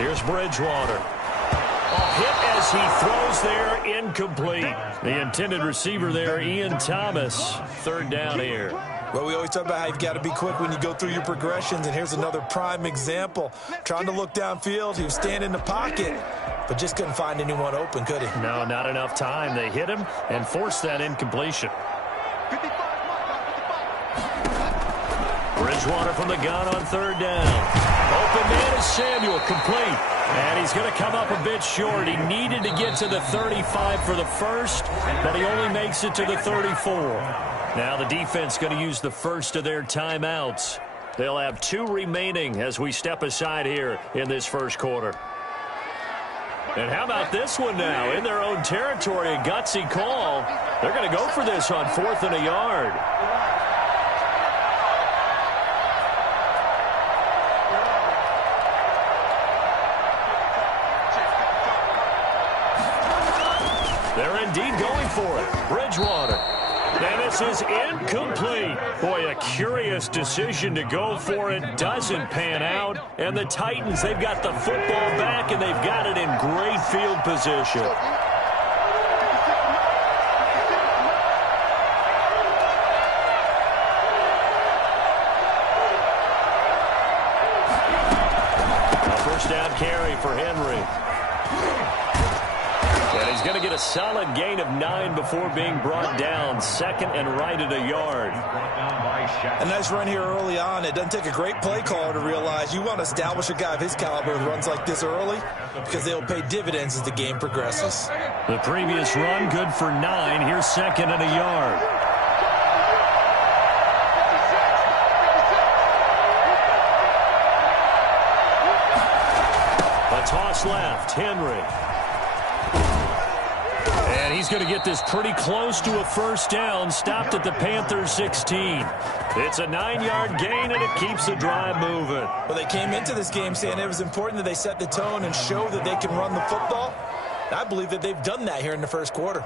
Here's Bridgewater. Hit as he throws there, incomplete. The intended receiver there, Ian Thomas. Third down here. Well, we always talk about how you've got to be quick when you go through your progressions, and here's another prime example. Trying to look downfield, he was standing in the pocket, but just couldn't find anyone open, could he? No, not enough time. They hit him and forced that incompletion. Bridgewater from the gun on third down. Open man is Samuel, complete. And he's going to come up a bit short. He needed to get to the 35 for the first, but he only makes it to the 34. Now the defense going to use the first of their timeouts. They'll have 2 remaining as we step aside here in this first quarter. And how about this one now? In their own territory, a gutsy call. They're going to go for this on 4th and a yard. They're indeed going for it. Bridgewater. And this is incomplete. Boy, a curious decision to go for it. Doesn't pan out. And the Titans, they've got the football back, and they've got it in great field position. A first down carry for Henry. And he's going to get a solid gain of 9 before being brought down. Second and right at a yard. A nice run here early on. It doesn't take a great play caller to realize you want to establish a guy of his caliber with runs like this early because they will pay dividends as the game progresses. The previous run, good for 9. Here's second and a yard. A toss left. Henry. And he's going to get this pretty close to a first down. Stopped at the Panthers' 16. It's a 9-yard gain, and it keeps the drive moving. Well, they came into this game saying it was important that they set the tone and show that they can run the football. And I believe that they've done that here in the first quarter.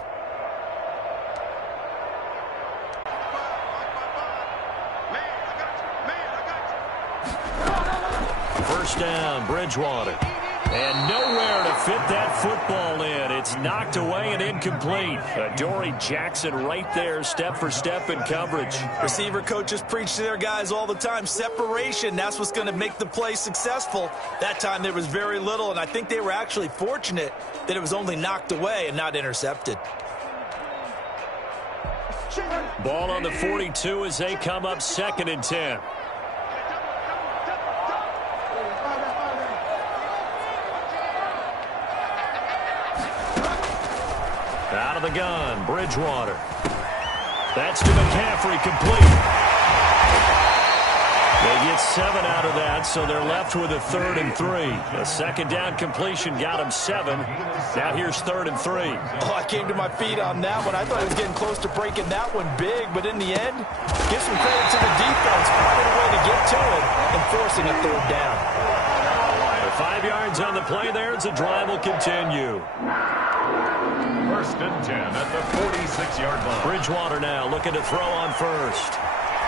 First down, Bridgewater. And nowhere to fit that football in. It's knocked away and incomplete. Adoree Jackson right there, step for step in coverage. Receiver coaches preach to their guys all the time. Separation, that's what's going to make the play successful. That time there was very little, and I think they were actually fortunate that it was only knocked away and not intercepted. Ball on the 42 as they come up 2nd and 10. Out of the gun, Bridgewater. That's to McCaffrey, complete. They get 7 out of that, so they're left with a 3rd and 3. A second down completion got them 7. Now here's 3rd and 3. Oh, I came to my feet on that one. I thought he was getting close to breaking that one big, but in the end, give some credit to the defense, finding a way to get to it and forcing a 3rd down. 5 yards on the play there as the drive will continue. 1st and 10 at the 46-yard line. Bridgewater now looking to throw on first.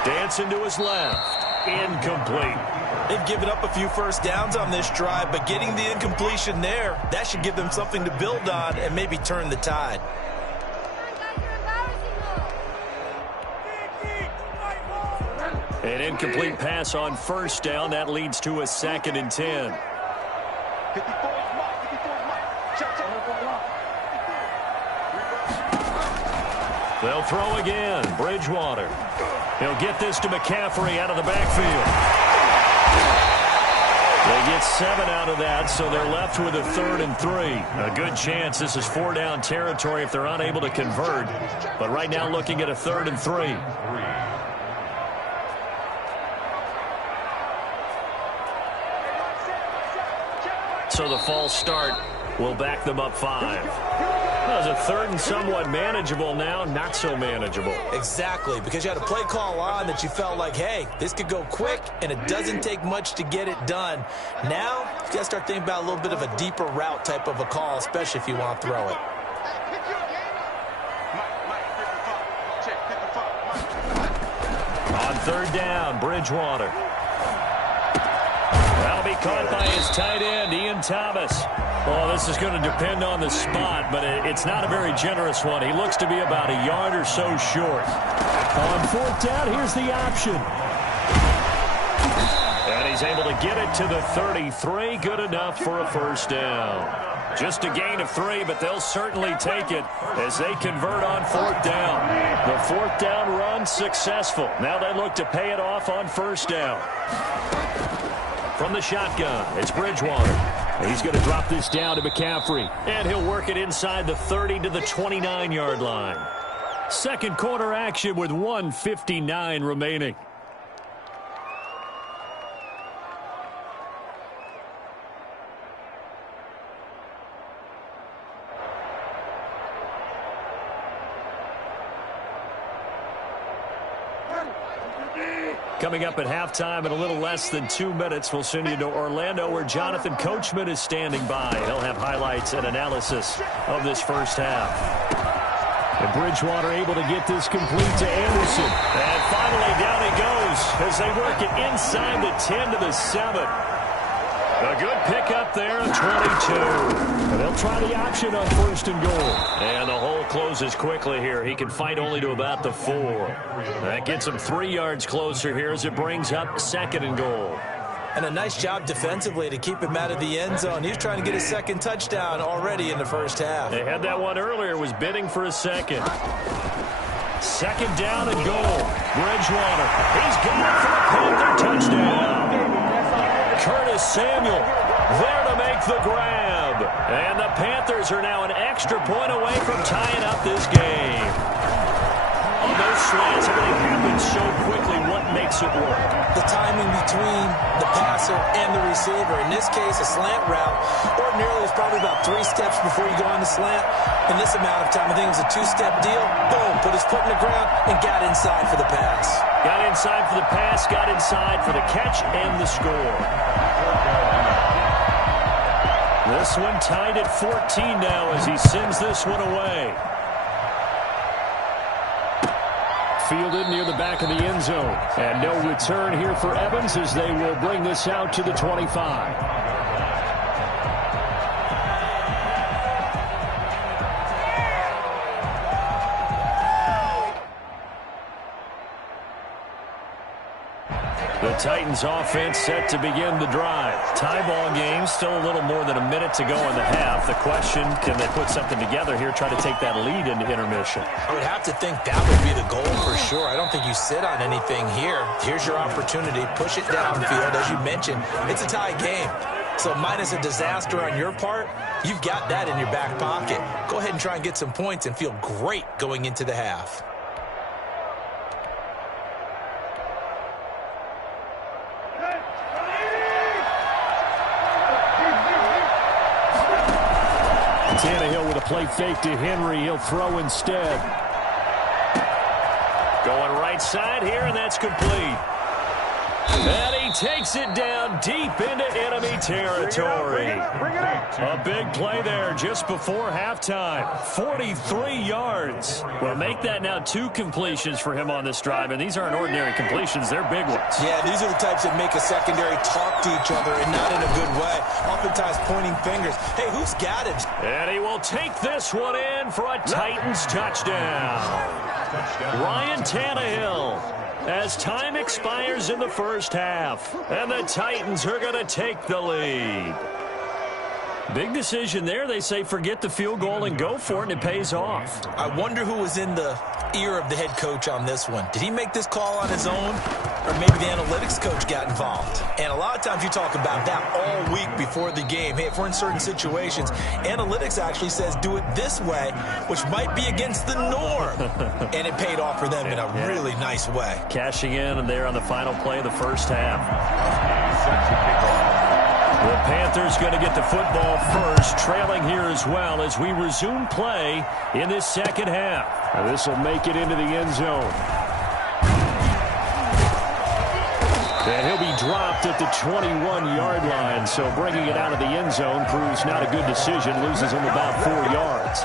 Dancing to his left. Incomplete. They've given up a few first downs on this drive, but getting the incompletion there, that should give them something to build on and maybe turn the tide. An incomplete pass on first down. That leads to a 2nd and 10. They'll throw again. Bridgewater. He'll get this to McCaffrey out of the backfield. They get 7 out of that, so they're left with a 3rd and 3. A good chance this is 4-down territory if they're unable to convert. But right now looking at a 3rd and 3. So the false start will back them up 5. Well, it's a 3rd and somewhat manageable now, not so manageable. Exactly, because you had a play call on that you felt like, hey, this could go quick, and it doesn't take much to get it done. Now, you got to start thinking about a little bit of a deeper route type of a call, especially if you want to throw it. On 3rd down, Bridgewater. That'll be caught by his tight end, Ian Thomas. Well, this is going to depend on the spot, but it's not a very generous one. He looks to be about a yard or so short. On fourth down, here's the option. And he's able to get it to the 33. Good enough for a first down. Just a gain of 3, but they'll certainly take it as they convert on fourth down. The fourth down run successful. Now they look to pay it off on first down. From the shotgun, it's Bridgewater. He's going to drop this down to McCaffrey, and he'll work it inside the 30 to the 29-yard line. Second quarter action with 1:59 remaining. Coming up at halftime in a little less than 2 minutes, we'll send you to Orlando where Jonathan Coachman is standing by. He'll have highlights and analysis of this first half. And Bridgewater able to get this complete to Anderson. And finally down he goes as they work it inside the 10 to the 7. A good pickup there, 22. And they'll try the option on first and goal. And the hole closes quickly here. He can fight only to about the 4. That gets him 3 yards closer here as it brings up second and goal. And a nice job defensively to keep him out of the end zone. He's trying to get his second touchdown already in the first half. They had that one earlier, was bidding for a second. Second down and goal. Bridgewater. He's got it for a Panther touchdown. Curtis Samuel there to make the grab. And the Panthers are now an extra point away from tying up this game. On those slants, everything happens so quickly. What makes it work? The timing between the passer and the receiver. In this case, a slant route. Ordinarily, it's probably about 3 steps before you go on the slant. In this amount of time, I think it was a 2-step deal. Boom, put his foot in the ground and got inside for the pass. Got inside for the pass, got inside for the catch and the score. This one tied at 14 now as he sends this one away. Fielded near the back of the end zone. And no return here for Evans as they will bring this out to the 25. The Titans offense set to begin the drive. Tie ball game, still a little more than a minute to go in the half. The question, can they put something together here, try to take that lead into intermission? I would have to think that would be the goal for sure. I don't think you sit on anything here. Here's your opportunity. Push it downfield. As you mentioned, it's a tie game. So minus a disaster on your part, you've got that in your back pocket. Go ahead and try and get some points and feel great going into the half. Tannehill with a play fake to Henry. He'll throw instead. Going right side here, and that's complete. And he takes it down deep into enemy territory. A big play there just before halftime. 43 yards. Well, make that now 2 completions for him on this drive, and these aren't ordinary completions. They're big ones. Yeah, these are the types that make a secondary talk to each other, and not in a good way. Oftentimes pointing fingers. Hey, who's got it? And he will take this one in for a Titans touchdown. Ryan Tannehill. As time expires in the first half, and the Titans are going to take the lead. Big decision there. They say forget the field goal and go for it, and it pays off. I wonder who was in the ear of the head coach on this one. Did he make this call on his own? Or maybe the analytics coach got involved. And a lot of times you talk about that all week before the game. Hey, if we're in certain situations, analytics actually says do it this way, which might be against the norm. And it paid off for them in a really nice way. Cashing in and there on the final play of the first half. The Panthers going to get the football first, trailing here as well as we resume play in this second half. Now this will make it into the end zone. And he'll be dropped at the 21-yard line, so bringing it out of the end zone proves not a good decision, loses him about 4 yards.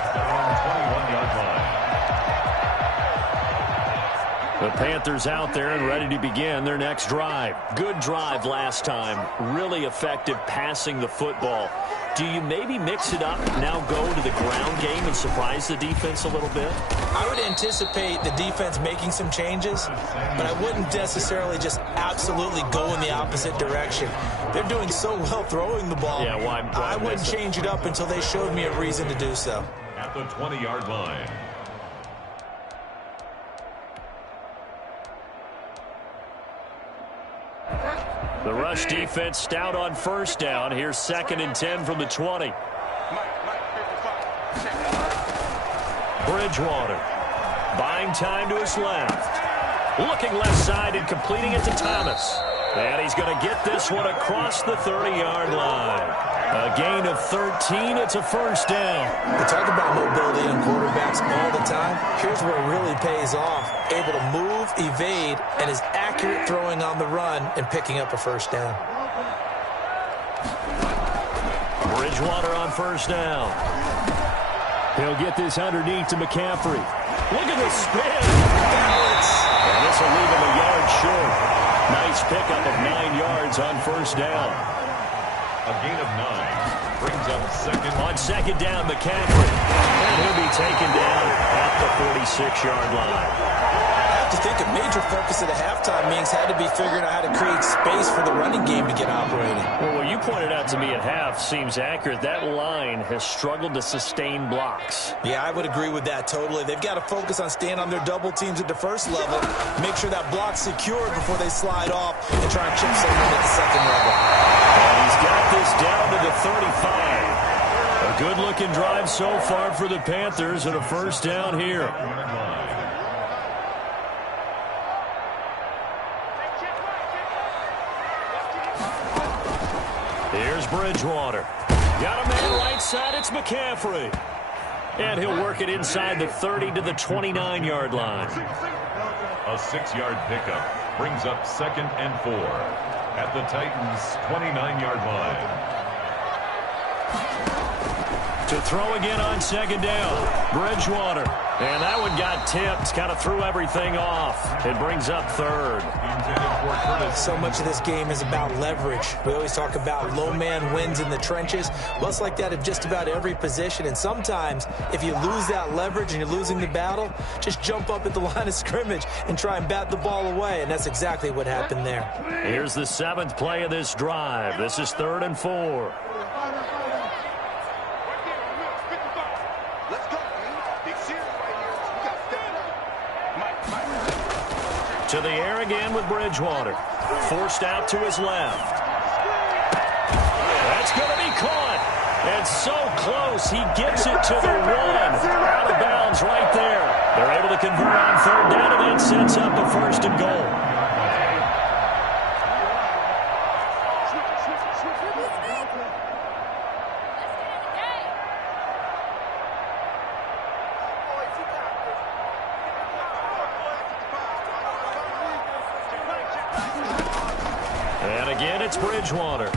The Panthers out there and ready to begin their next drive. Good drive last time. Really effective passing the football. Do you maybe mix it up, now go to the ground game and surprise the defense a little bit? I would anticipate the defense making some changes, but I wouldn't necessarily just absolutely go in the opposite direction. They're doing so well throwing the ball. Yeah, why I wouldn't change it up until they showed me a reason to do so. At the 20-yard line. The rush defense stout on first down. Here's 2nd and 10 from the 20. Bridgewater buying time to his left. Looking left side and completing it to Thomas. And he's going to get this one across the 30-yard line. A gain of 13. It's a first down. We talk about mobility in quarterbacks all the time. Here's where it really pays off. Able to move, evade, and is accurate throwing on the run and picking up a first down. Bridgewater on first down. He'll get this underneath to McCaffrey. Look at the spin. And this will leave him a yard short. Nice pickup of 9 yards on first down. A gain of 9 brings up second. On second down, McCaffrey. And he'll be taken down at the 46-yard line. I think a major focus at the halftime meetings had to be figuring out how to create space for the running game to get operating. Well, what you pointed out to me at half seems accurate. That line has struggled to sustain blocks. Yeah, I would agree with that totally. They've got to focus on staying on their double teams at the first level, make sure that block's secured before they slide off and try and chip someone at the second level. And he's got this down to the 35. A good-looking drive so far for the Panthers and a first down here. Here's Bridgewater. Got a man right side. It's McCaffrey. And he'll work it inside the 30 to the 29-yard line. A 6-yard pickup brings up 2nd and 4 at the Titans' 29-yard line. To throw again on second down. Bridgewater. And that one got tipped. Kind of threw everything off. It brings up 3rd. So much of this game is about leverage. We always talk about low man wins in the trenches. Well, it's like that at just about every position. And sometimes, if you lose that leverage and you're losing the battle, just jump up at the line of scrimmage and try and bat the ball away. And that's exactly what happened there. Here's the 7th play of this drive. This is 3rd and 4. To the air again with Bridgewater. Forced out to his left. That's going to be caught. And so close, he gets it to the 1. Out of bounds right there. They're able to convert on 3rd down, and that sets up a 1st and goal. Again, it's Bridgewater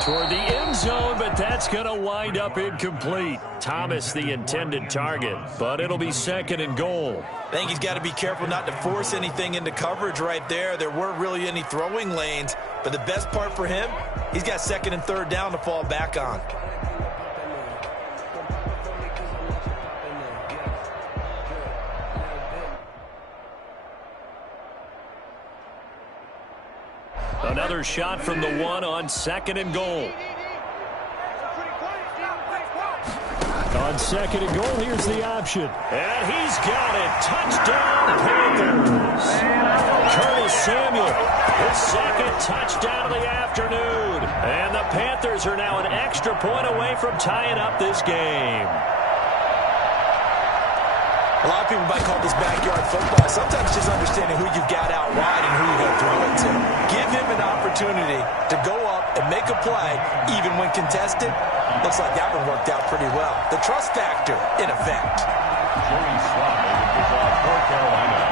toward the end zone, but that's going to wind up incomplete. Thomas, the intended target, but it'll be 2nd and goal. I think he's got to be careful not to force anything into coverage right there. There weren't really any throwing lanes, but the best part for him, he's got 2nd and 3rd down to fall back on. Another shot from the 1 on 2nd and goal. On 2nd and goal, here's the option. And he's got it. Touchdown, Panthers. Curtis Samuel, his 2nd touchdown of the afternoon. And the Panthers are now an extra point away from tying up this game. A lot of people might call this backyard football. Sometimes just understanding who you've got out wide and who you're going to throw it to. Give him an opportunity to go up and make a play, even when contested. Looks like that one worked out pretty well. The trust factor, in effect. Joey Slye with the ball for Carolina.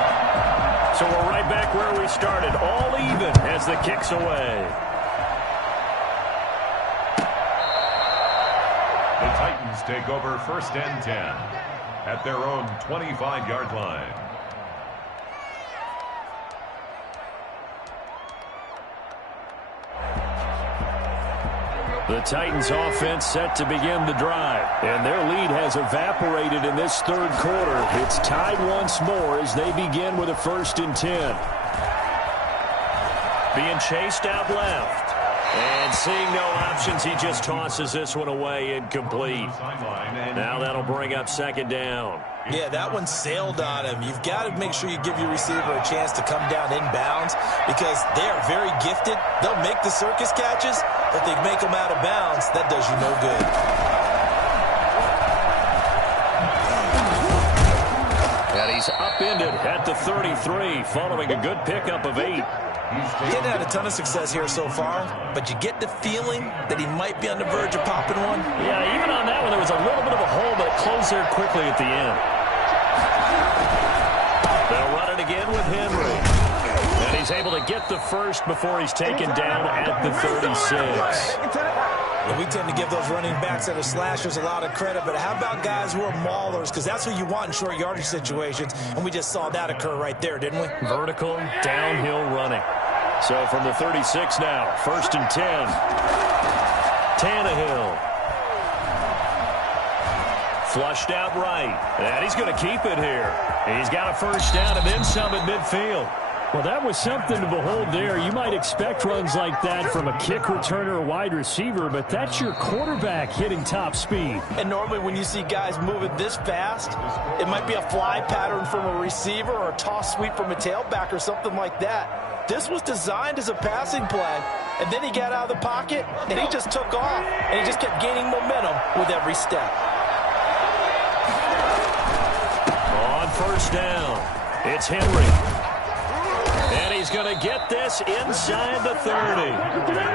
So we're right back where we started, all even as the kick's away. The Titans take over 1st and 10 at their own 25-yard line. The Titans offense set to begin the drive. And their lead has evaporated in this third quarter. It's tied once more as they begin with a 1st and 10. Being chased out left. And seeing no options, he just tosses this one away incomplete. Now that'll bring up 2nd down. Yeah, that one sailed on him. You've got to make sure you give your receiver a chance to come down inbounds because they are very gifted. They'll make the circus catches, but they make them out of bounds. That does you no good. And he's upended at the 33 following a good pickup of 8. He hadn't had a ton of success here so far, but you get the feeling that he might be on the verge of popping one. Yeah, even on that one, there was a little bit of a hole, but it closed there quickly at the end. They'll run it again with Henry. And he's able to get the first before he's taken down at the 36. And we tend to give those running backs that are slashers a lot of credit, but how about guys who are maulers? Because that's who you want in short yardage situations, and we just saw that occur right there, didn't we? Vertical, downhill running. So from the 36 now, 1st and 10. Tannehill. Flushed out right. And he's going to keep it here. He's got a 1st down and then some at midfield. Well, that was something to behold there. You might expect runs like that from a kick returner or wide receiver, but that's your quarterback hitting top speed. And normally when you see guys moving this fast, it might be a fly pattern from a receiver or a toss sweep from a tailback or something like that. This was designed as a passing play, and then he got out of the pocket, and he just took off, and he just kept gaining momentum with every step. On 1st down, it's Henry. And he's going to get this inside the 30.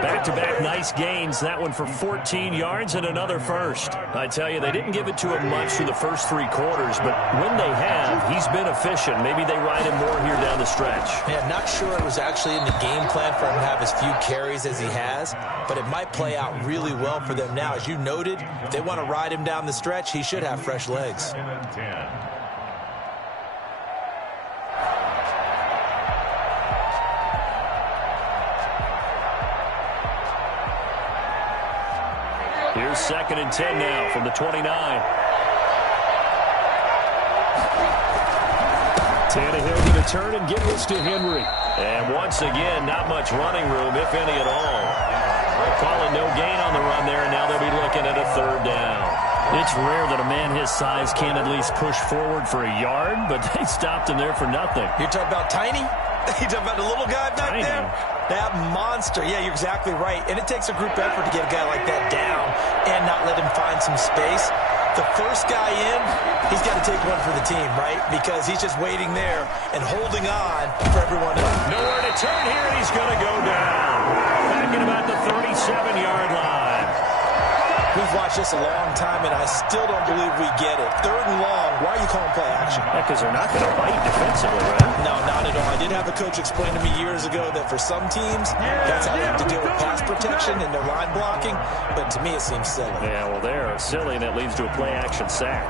Back-to-back nice gains. That one for 14 yards and another 1st. I tell you, they didn't give it to him much through the first 3 quarters, but when they have, he's been efficient. Maybe they ride him more here down the stretch. Yeah, not sure it was actually in the game plan for him to have as few carries as he has, but it might play out really well for them now. As you noted, if they want to ride him down the stretch, he should have fresh legs. 10. Here's 2nd and 10 now from the 29. Tannehill going to turn and give this to Henry. And once again, not much running room, if any at all. Calling no gain on the run there, and now they'll be looking at a 3rd down. It's rare that a man his size can't at least push forward for a yard, but they stopped him there for nothing. You're talking about Tiny? You're talking about the little guy back there? That monster. Yeah, you're exactly right. And it takes a group effort to get a guy like that down and not let him find some space. The first guy in, he's got to take one for the team, right? Because he's just waiting there and holding on for everyone else. Nowhere to turn here, and he's going to go down. Back at about the 37-yard line. We've watched this a long time, and I still don't believe we get it. 3rd and long, why are you calling play action? Because they're not going to bite defensively, right? No, not at all. I did have a coach explain to me years ago that for some teams, that's how they have to deal with pass protection and their line blocking, but to me it seems silly. Yeah, well, they're silly, and that leads to a play-action sack.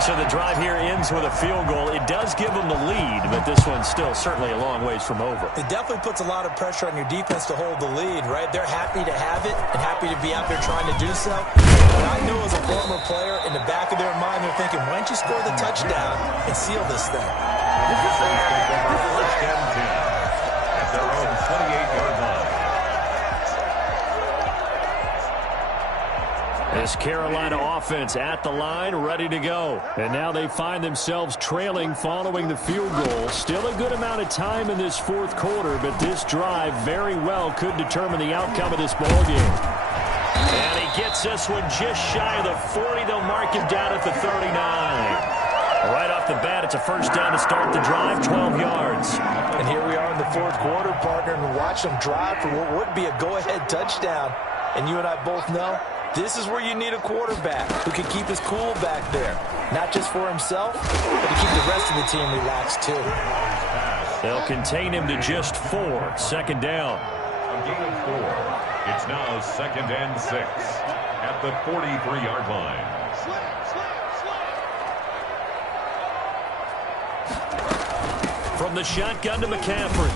So the drive here ends with a field goal. It does give them the lead, but this one's still certainly a long ways from over. It definitely puts a lot of pressure on your defense to hold the lead, right? They're happy to have it and happy to be out there trying to do so. But I know as a former player, in the back of their mind, they're thinking, why don't you score the touchdown and seal this thing? First and 10 at their own 28-yard line. This Carolina offense at the line, ready to go. And now they find themselves trailing following the field goal. Still a good amount of time in this 4th quarter, but this drive very well could determine the outcome of this ballgame. And he gets this one just shy of the 40. They'll mark him down at the 39. Right off the bat, it's a 1st down to start the drive, 12 yards. And here we are in the 4th quarter, partner, and watch them drive for what would be a go-ahead touchdown. And you and I both know this is where you need a quarterback who can keep his cool back there. Not just for himself, but to keep the rest of the team relaxed too. They'll contain him to just 4. 2nd down. A gain of 4. It's now 2nd and 6 at the 43-yard line. From the shotgun to McCaffrey.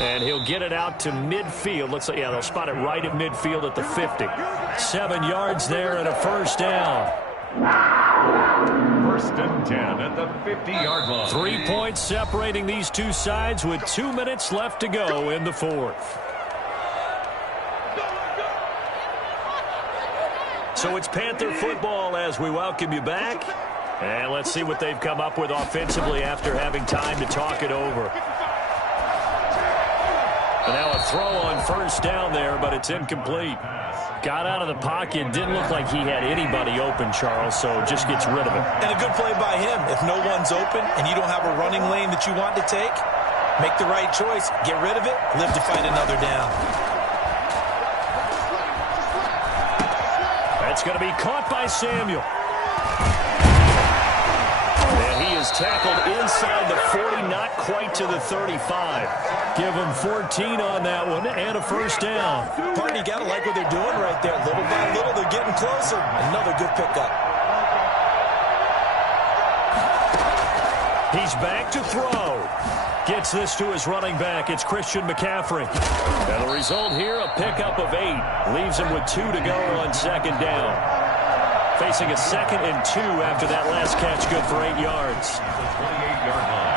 And he'll get it out to midfield. Looks like, yeah, they'll spot it right at midfield at the 50. 7 yards there and a first down. First and 10 at the 50-yard line. 3 points separating these two sides with 2 minutes left to go in the fourth. So it's Panther football as we welcome you back. And let's see what they've come up with offensively after having time to talk it over. And now a throw on first down there, but it's incomplete. Got out of the pocket. Didn't look like he had anybody open, Charles, so just gets rid of it. And a good play by him. If no one's open and you don't have a running lane that you want to take, make the right choice. Get rid of it. Live to fight another down. That's going to be caught by Samuel. And he is tackled inside the 40, not quite to the 35. Give him 14 on that one and a first down. Partner, you got to like what they're doing right there. Little by little, they're getting closer. Another good pickup. He's back to throw. Gets this to his running back. It's Christian McCaffrey. And the result here, a pickup of 8. Leaves him with 2 to go on second down. Facing a 2nd and 2 after that last catch, good for 8 yards. 28-yard line.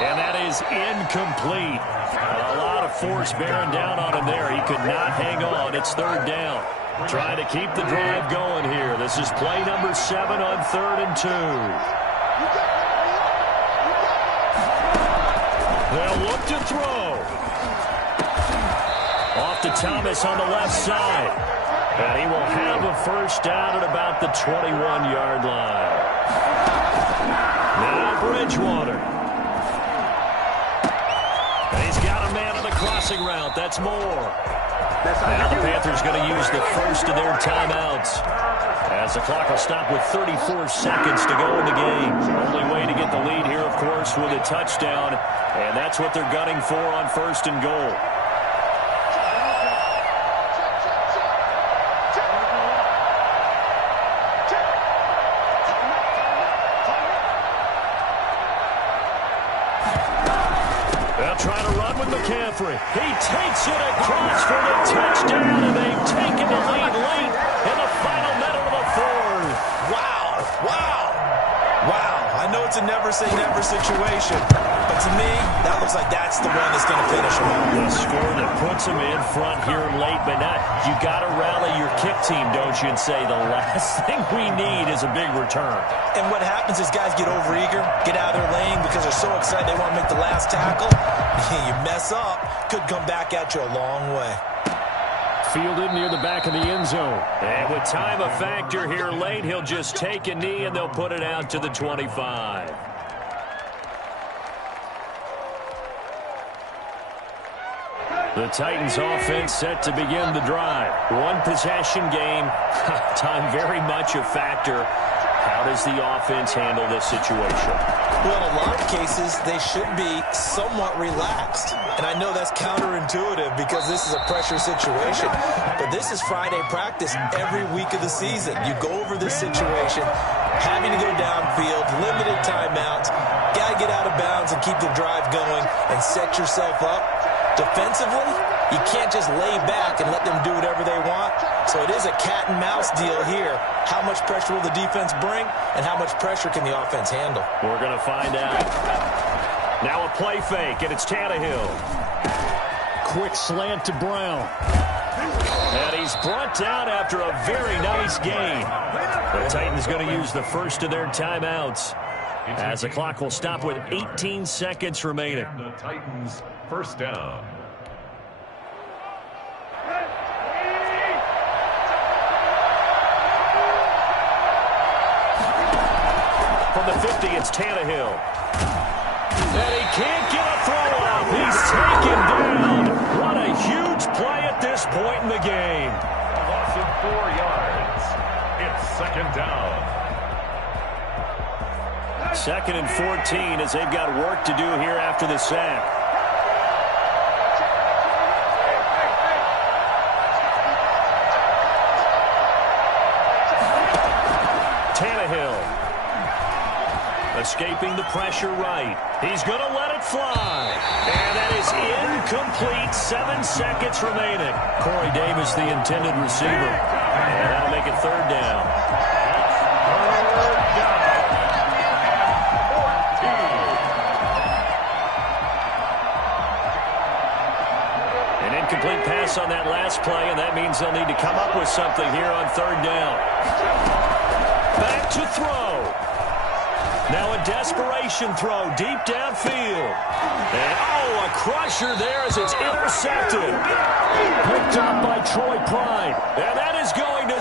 And that is incomplete. A lot of force bearing down on him there. He could not hang on. It's third down. Trying to keep the drive going here. This is play number 7 on 3rd and 2. They'll look to throw. Off to Thomas on the left side. And he will have a first down at about the 21-yard line. Now Bridgewater. And he's got a man on the crossing route. That's Moore. Now the Panthers going to use the first of their timeouts, as the clock will stop with 34 seconds to go in the game. Only way to get the lead here, of course, with a touchdown. And that's what they're gunning for on 1st and goal. They'll try to run with McCaffrey. He takes it across for the touchdown, and they've taken the lead late in the final minute of the fourth. Wow. Wow. Wow. I know it's a never-say-never situation, but to me, that looks like that's the one that's going to finish him off. The score that puts him in front here late, but not. You got to rally your kick team, don't you, and say the last thing we need is a big return. And what happens is guys get overeager, get out of their lane because they're so excited they want to make the last tackle. You mess up, could come back at you a long way. Fielded near the back of the end zone. And with time a factor here late, he'll just take a knee and they'll put it out to the 25. The Titans offense set to begin the drive. One possession game. Time very much a factor. How does the offense handle this situation? Well, in a lot of cases, they should be somewhat relaxed. And I know that's counterintuitive because this is a pressure situation. But this is Friday practice every week of the season. You go over this situation, having to go downfield, limited timeouts, got to get out of bounds and keep the drive going and set yourself up. Defensively, you can't just lay back and let them do whatever they want. So it is a cat and mouse deal here. How much pressure will the defense bring, and how much pressure can the offense handle? We're going to find out. Now a play fake, and it's Tannehill. Quick slant to Brown. And he's brought down after a very nice game. The Titans going to use the first of their timeouts, as the clock will stop with 18 seconds remaining. The Titans first down. From the 50, it's Tannehill. And he can't get a throw off. He's taken down. What a huge play at this point in the game. A loss of 4 yards. It's second down. 2nd and 14 as they've got work to do here after the sack. Tannehill escaping the pressure right. He's going to let it fly. And that is incomplete. 7 seconds remaining. Corey Davis, the intended receiver. And that'll make it third down. An incomplete pass on that last play, and that means they'll need to come up with something here on third down. Back to throw. Now a desperation throw deep downfield. And, a crusher there as it's intercepted. Picked up by Troy Pride. And that is going to